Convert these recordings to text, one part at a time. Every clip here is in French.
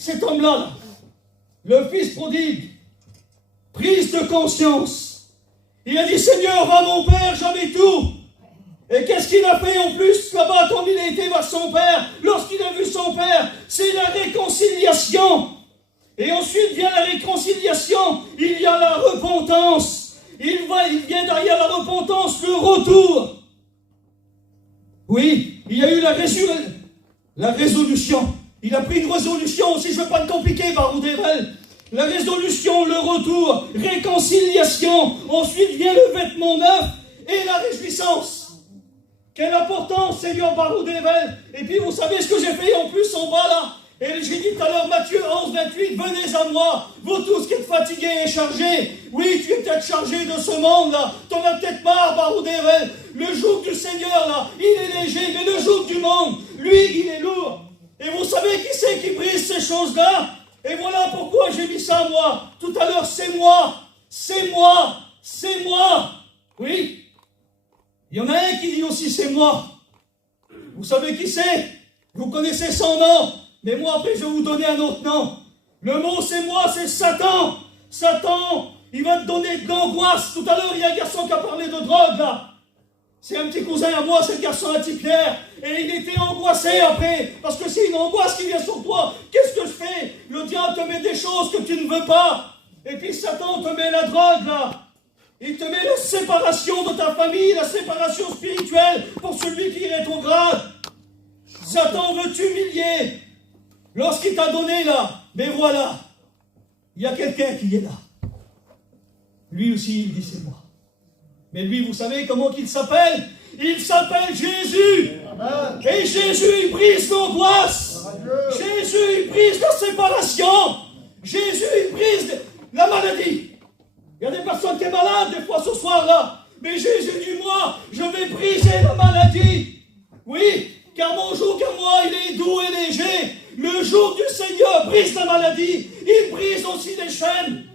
cet homme-là, le fils prodigue, prise de conscience, il a dit, Seigneur, va mon père, j'avais tout. Et qu'est-ce qu'il a fait en plus là-bas quand il a été vers son père? Lorsqu'il a vu son père, c'est la réconciliation. Et ensuite vient la réconciliation, il y a la repentance. Il vient derrière la repentance, le retour. Oui, il y a eu la résolution. Il a pris une résolution aussi, je ne veux pas te compliquer, Baruch Devel. La résolution, le retour, réconciliation. Ensuite vient le vêtement neuf et la réjouissance. Quelle importance, Seigneur Baruch Devel. Et puis vous savez ce que j'ai fait en plus en bas là? Et j'ai dit tout à l'heure, Matthieu 11, 28, venez à moi, vous tous qui êtes fatigués et chargés. Oui, tu es peut-être chargé de ce monde-là. T'en as peut-être marre, Baruch Devel. Le joug du Seigneur, là, il est léger, mais le joug du monde, lui, il est lourd. Et vous savez qui c'est qui brise ces choses-là? Et voilà pourquoi j'ai mis ça à moi. Tout à l'heure, c'est moi. C'est moi. C'est moi. Oui. Il y en a un qui dit aussi, c'est moi. Vous savez qui c'est? Vous connaissez son nom. Mais moi, après, je vais vous donner un autre nom. Le mot, c'est moi, c'est Satan. Satan, il va te donner de l'angoisse. Tout à l'heure, il y a un garçon qui a parlé de drogue, là. C'est un petit cousin à moi, c'est le garçon à Tipierre. Et il était angoissé après. Parce que c'est une angoisse qui vient sur toi. Qu'est-ce que je fais? Le diable te met des choses que tu ne veux pas. Et puis Satan te met la drogue, là. Il te met la séparation de ta famille, la séparation spirituelle pour celui qui est rétrograde. Satan veut t'humilier. Lorsqu'il t'a donné là, mais voilà, il y a quelqu'un qui est là. Lui aussi, il dit c'est moi. Mais lui, vous savez comment il s'appelle? Il s'appelle Jésus. Amen. Et Jésus, il brise l'angoisse. Jésus, il brise la séparation. Jésus, il brise la maladie. Il y a des personnes qui sont malades des fois ce soir-là. Mais Jésus dit, moi, je vais briser la maladie. Oui, car mon joug à moi, il est doux et léger. Le jour du Seigneur brise la maladie, il brise aussi les chaînes.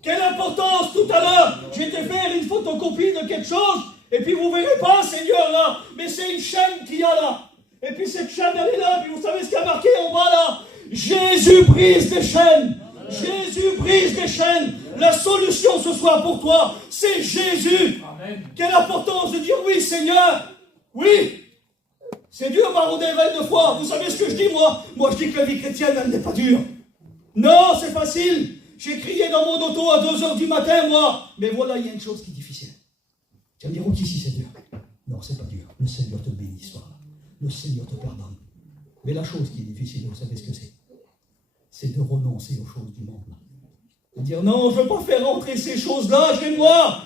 Quelle importance tout à l'heure. J'étais faire une photocopie de quelque chose, et puis vous ne verrez pas, Seigneur, là, mais c'est une chaîne qu'il y a là. Et puis cette chaîne, elle est là, puis vous savez ce qu'il y a marqué en bas là? Jésus brise les chaînes. Jésus brise les chaînes. La solution ce soir pour toi, c'est Jésus. Amen. Quelle importance de dire oui, Seigneur. Oui. C'est dur, Baruch Devel, de foi. Vous savez ce que je dis, moi? Moi, je dis que la vie chrétienne, elle n'est pas dure. Non, c'est facile. J'ai crié dans mon auto à 2h du matin, moi. Mais voilà, il y a une chose qui est difficile. Tu vas me dire, ok, si c'est dur. Non, c'est pas dur. Le Seigneur te bénit ce soir-là. Le Seigneur te pardonne. Mais la chose qui est difficile, vous savez ce que c'est? C'est de renoncer aux choses du monde. De dire, non, je ne veux pas faire rentrer ces choses-là chez moi.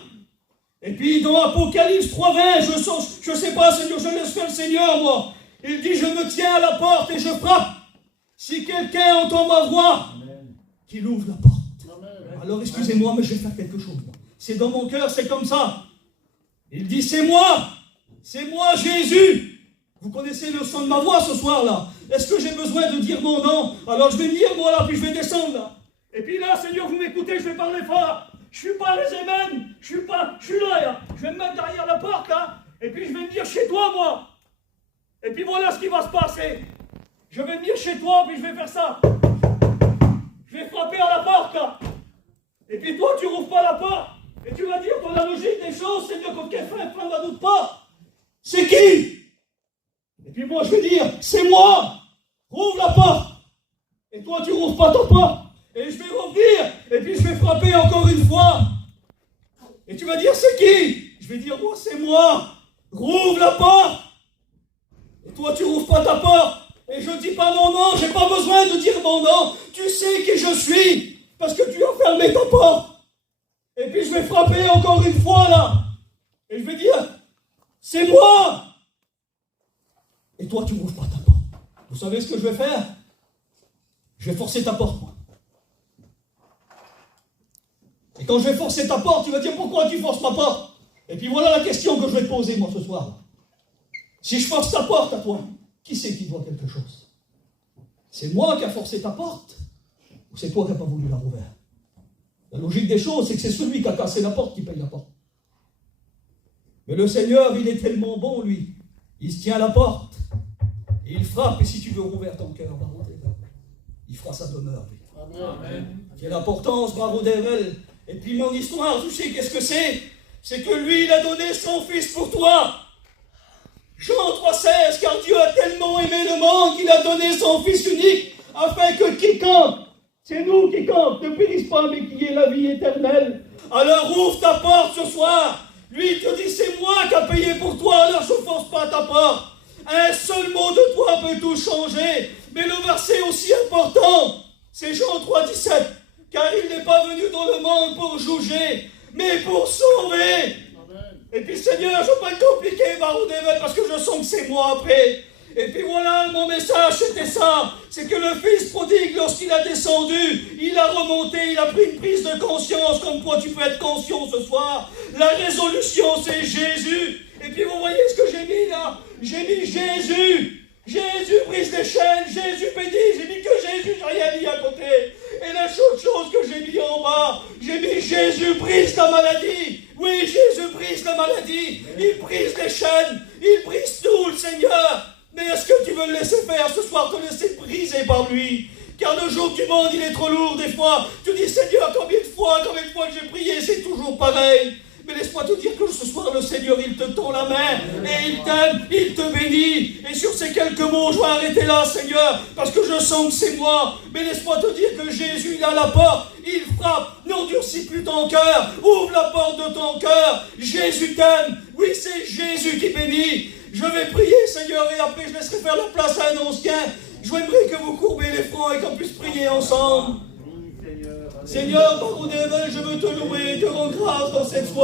Et puis dans Apocalypse 3:20, je ne sais pas, Seigneur, je laisse faire le Seigneur, moi. Il dit, je me tiens à la porte et je frappe. Si quelqu'un entend ma voix, qu'il ouvre la porte. Amen. Alors excusez-moi, mais je vais faire quelque chose. C'est dans mon cœur, c'est comme ça. Il dit, c'est moi Jésus. Vous connaissez le son de ma voix ce soir-là. Est-ce que j'ai besoin de dire mon nom? Alors je vais dire moi là, puis je vais descendre là. Et puis là, Seigneur, vous m'écoutez, je vais parler fort. Je suis pas les amen, je suis là. Je vais me mettre derrière la porte là. Et puis je vais venir chez toi, moi. Et puis voilà ce qui va se passer. Je vais venir chez toi, puis je vais faire ça. Je vais frapper à la porte là. Et puis toi, tu rouvres pas la porte. Et tu vas dire, dans la logique des choses, Seigneur, comme quelqu'un ferme la doute pas. C'est qui? Et puis moi, je vais dire, c'est moi. Rouvre la porte. Et toi, tu rouvres pas ta porte. Et je vais revenir. Et puis je vais frapper encore une fois. Et tu vas dire, c'est qui? Je vais dire, moi, c'est moi. Rouvre la porte. Et toi, tu rouvres pas ta porte. Et je ne dis pas mon nom, j'ai pas besoin de dire mon nom. Tu sais qui je suis, parce que tu as fermé ta porte. Et puis je vais frapper encore une fois là. Et je vais dire, c'est moi. Et toi, tu n'ouvres pas ta porte. Vous savez ce que je vais faire? Je vais forcer ta porte, moi. Et quand je vais forcer ta porte, tu vas dire, pourquoi tu forces ma porte? Et puis voilà la question que je vais te poser, moi, ce soir. Si je force ta porte à toi, qui c'est qui doit quelque chose? C'est moi qui a forcé ta porte? Ou c'est toi qui n'as pas voulu la rouvrir? La logique des choses, c'est que c'est celui qui a cassé la porte qui paye la porte. Mais le Seigneur, il est tellement bon, lui. Il se tient à la porte. Et il frappe, et si tu veux rouvrir ton cœur, il fera sa demeure. Amen. Quelle importance, bravo Devel. Et puis mon histoire, tu sais qu'est-ce que c'est? C'est que lui, il a donné son fils pour toi. Jean 3,16, car Dieu a tellement aimé le monde qu'il a donné son fils unique, afin que quiconque, c'est nous quiconque, ne périsse pas, mais qu'il y ait la vie éternelle. Alors ouvre ta porte ce soir. Lui, il te dit, c'est moi qui ai payé pour toi, alors je ne force pas ta porte. Un seul mot de toi peut tout changer. Mais le verset aussi important, c'est Jean 3,17. Car il n'est pas venu dans le monde pour juger, mais pour sauver. Amen. Et puis Seigneur, je ne veux pas être compliqué, Baroudével, parce que je sens que c'est moi après. Et puis voilà, mon message, c'était ça. C'est que le fils prodigue, lorsqu'il a descendu, il a remonté, il a pris une prise de conscience, comme quoi tu peux être conscient ce soir. La résolution, c'est Jésus. Et puis vous voyez ce que j'ai mis là? J'ai mis Jésus. Jésus brise les chaînes, Jésus bénit. J'ai mis que Jésus, j'ai rien mis à côté. Et la chose que j'ai mis en bas, j'ai mis Jésus brise la maladie. Oui, Jésus brise la maladie. Il brise les chaînes, il brise tout, le Seigneur. Mais est-ce que tu veux le laisser faire ce soir, te laisser briser par lui? Car le joug du monde, il est trop lourd des fois. Tu dis, Seigneur, combien de fois que j'ai prié, c'est toujours pareil. Mais laisse-moi te dire que ce soir, le Seigneur, il te tend la main et il t'aime, il te bénit. Et sur ces quelques mots, je vais arrêter là, Seigneur, parce que je sens que c'est moi. Mais laisse-moi te dire que Jésus, il est à la porte, il frappe. N'endurcis plus ton cœur, ouvre la porte de ton cœur. Jésus t'aime. Oui, c'est Jésus qui bénit. Je vais prier, Seigneur, et après, je laisserai faire la place à un ancien. Je voudrais que vous courbez les fronts et qu'on puisse prier ensemble. Seigneur, Baroudével, je veux te louer et te rendre grâce dans cette soirée.